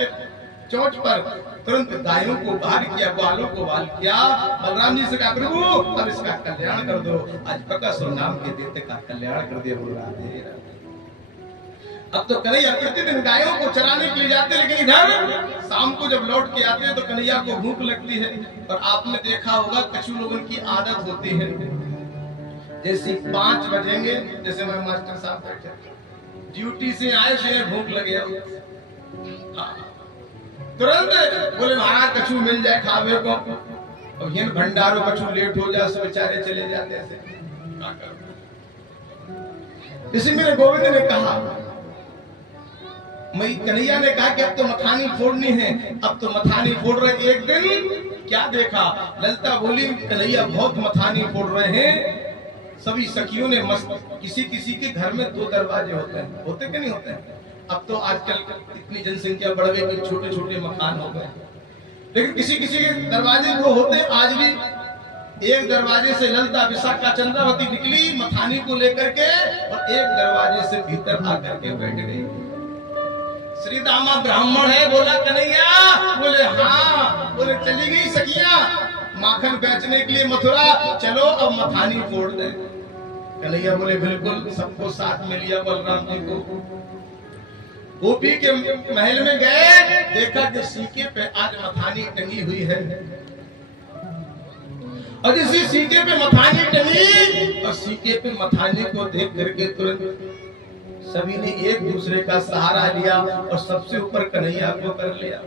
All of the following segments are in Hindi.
के चोंच पर तुरंत गायों को बाहर किया, ग्वालों को बाहर किया। बलराम जी से कहा प्रभु अब इसका कल्याण कर दो, आज प्रकाश और नाम के देते का कल्याण कर दिया। बोल राधे राधे। अब तो कन्हैया प्रतिदिन गायों को चराने के लिए जाते, लेकिन इधर शाम को जब लौट के आते हैं तो कन्हैया को भूख लगती है। और आपने देखा होगा कछु लोगों की आदत होती है, जैसे 5 बजेंगे, जैसे मैं मास्टर साहब बैठे ड्यूटी से आए से भूख लगे, हाँ, तुरंत बोले महाराज कछु मिल जाए खावे को। अब ये भंडारों कछु लेट हो जाए सब बेचारे चले जाते ऐसे। इसी मेरे गोविंद ने कहा, मैं कन्हैया ने कहा कि अब तो मथानी फोड़नी है, अब तो मथानी फोड़ रहे। एक दिन क्या देखा, ललिता बोली कन्हैया बहुत मथानी फोड़ रहे हैं। सभी सखियों ने मस्त, किसी किसी के घर में 2 दरवाजे होते हैं, होते कि नहीं होते हैं? अब तो आजकल इतनी जनसंख्या बढ़ गई कि छोटे छोटे मकान हो गए, लेकिन किसी किसी के दरवाजे वो होते आज भी। एक दरवाजे से ललिता विशाखा चंद्रावती निकली मथानी को लेकर के, और एक दरवाजे से भीतर आकर के बैठ गई। श्री दामा ब्राह्मण है, बोला कन्हैया, बोले हाँ, बोले चली गई सखियां माखन बेचने के लिए मथुरा, चलो अब मथानी फोड़ दे। कन्हैया बोले बिल्कुल, सबको साथ में लिया बलराम जी को। गोपी के महल में गए, देखा कि सीके पे आज मथानी टंगी हुई है। और इसी सीके पे मथानी टंगी, और सीके पे मथानी को देख करके तुरंत सभी ने एक दूसरे का सहारा लिया और सबसे ऊपर कन्हैया को कर लिया।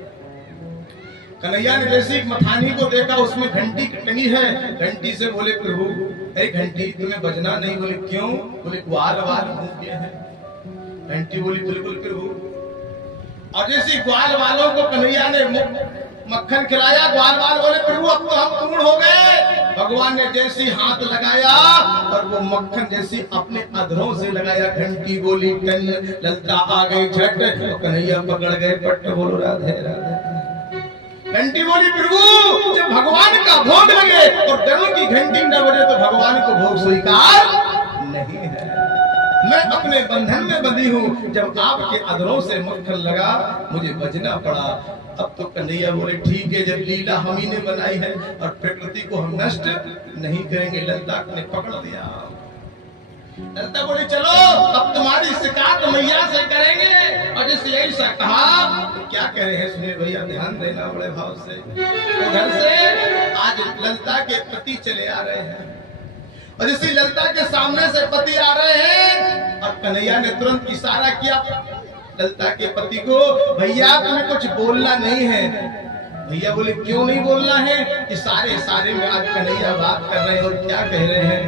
कन्हैया ने जैसे मथानी को देखा, उसमें घंटी टंगी है। घंटी से बोले प्रभु अरे घंटी तुम्हें बजना नहीं। बोले क्यों? बोले ग्वाल वाल भूखे हैं। घंटी बोली बिल्कुल प्रभु। और जैसे ग्वाल वालों को कन्हैया ने मक्खन खिलाया, ग्वाल वाल बोले प्रभु अब तो हम पूर्ण हो गए। भगवान ने जैसी हाथ लगाया और वो मक्खन जैसी अपने अधरों से लगाया। घंटी बोली टन, ललिता आ गई झट, तो कन्हैया पकड़ गए पट्ट। बोलो राधे राधे। घंटी बोली प्रभु जब भगवान का भोग लगे और गरुड़ की घंटी न बजे तो भगवान को भोग स्वीकार नहीं है। मैं अपने बंधन में बंधी हूँ, जब आपके अधरों से मक्खन लगा मुझे बजना पड़ा। अब तो कन्हैया बोले ठीक है, जब लीला हम ही ने बनाई है और प्रकृति को हम नष्ट नहीं करेंगे। ललिता ने पकड़ दिया। ललिता बोली चलो अब तुम्हारी शिकायत मैया से करेंगे। और जैसे ऐसा कहा तो क्या कह रहे हैं सुनिए भैया, ध्यान देना बड़े भाव से। उधर से आज ललिता के पति चले आ रहे हैं, और जैसे ललिता के सामने से पति आ रहे हैं और कन्हैया ने तुरंत इशारा किया ललिता के पति को, भैया तुम्हें कुछ बोलना नहीं है। भैया बोले क्यों नहीं बोलना है? इशारे इशारे में आज कन्हैया बात कर रहे हैं। और क्या कह रहे हैं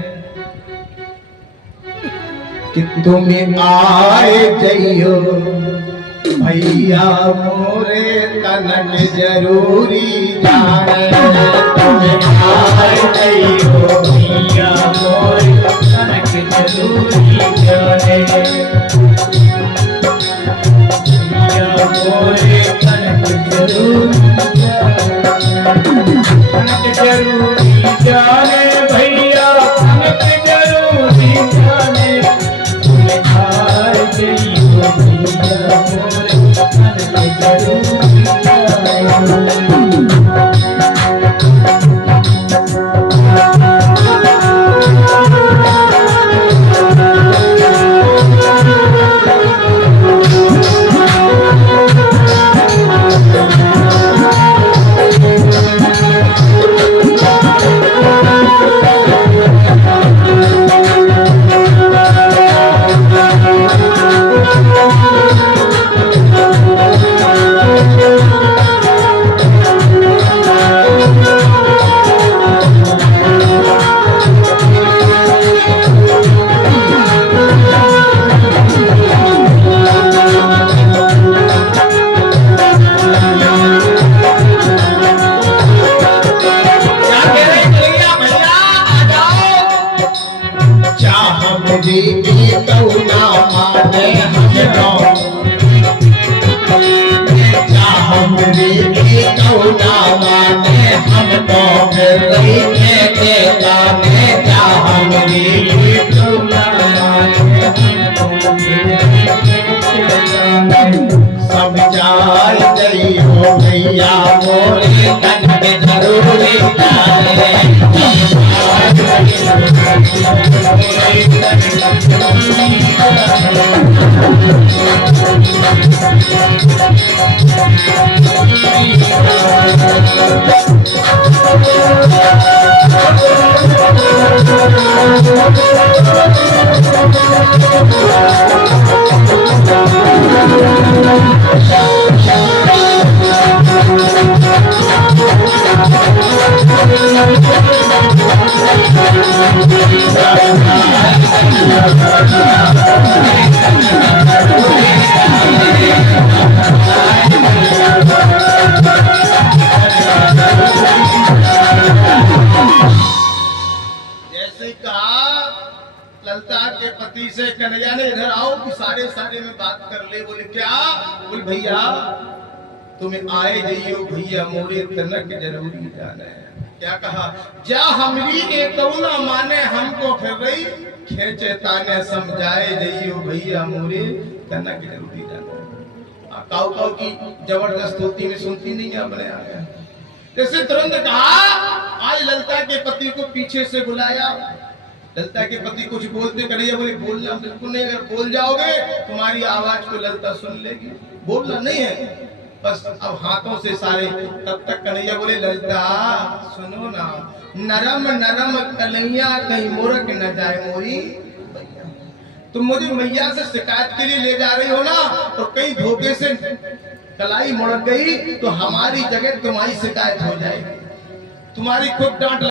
कि तुम्हें आए जइयो भैया मोरे तनक जरूरी जाने। तुम्हें आए जइयो भैया मोरे तनक जरूरी जाने। मोरे तनक जरूरी जाने भैया तनक जरूरी जाने। समझाए जइयो भैया मोरे तन पे जरूरी जाने ललता के पति से कन्हैया ने इधर आओ कि सारे में बात कर ले। बोले क्या? बोले भैया तुम्हें आए जइयो भैया मोरे तनक जरूरी जाना है। क्या कहा? जा हमरी के कौना माने हमको फिर रही खेचे ताने समझाए जइयो भैया मोरे तनक जरूरी जाना है। काऊ काऊ की जबरदस्त होती में सुनती नहीं है अपने आ गया। जैसे तुरंत कहा आज ललता के पति को पीछे से बुलाया। ललता के पति कुछ बोलते कन्हैया बोले बोलना बिल्कुल नहीं, अगर बोल जाओगे तुम्हारी आवाज को ललता सुन लेगी, बोलना नहीं है बस। अब हाथों से सारे। तब तक कन्हैया बोले ललता सुनो ना, नरम नरम कन्हैया कहीं मोरक न जाए मोरी भैया। तुम मुझे मैया से शिकायत के लिए ले जा रही हो ना, और कहीं धोखे से कलाई मुड़ गई तो हमारी जगह तुम्हारी शिकायत हो जाएगी, तुम्हारी खुद डांट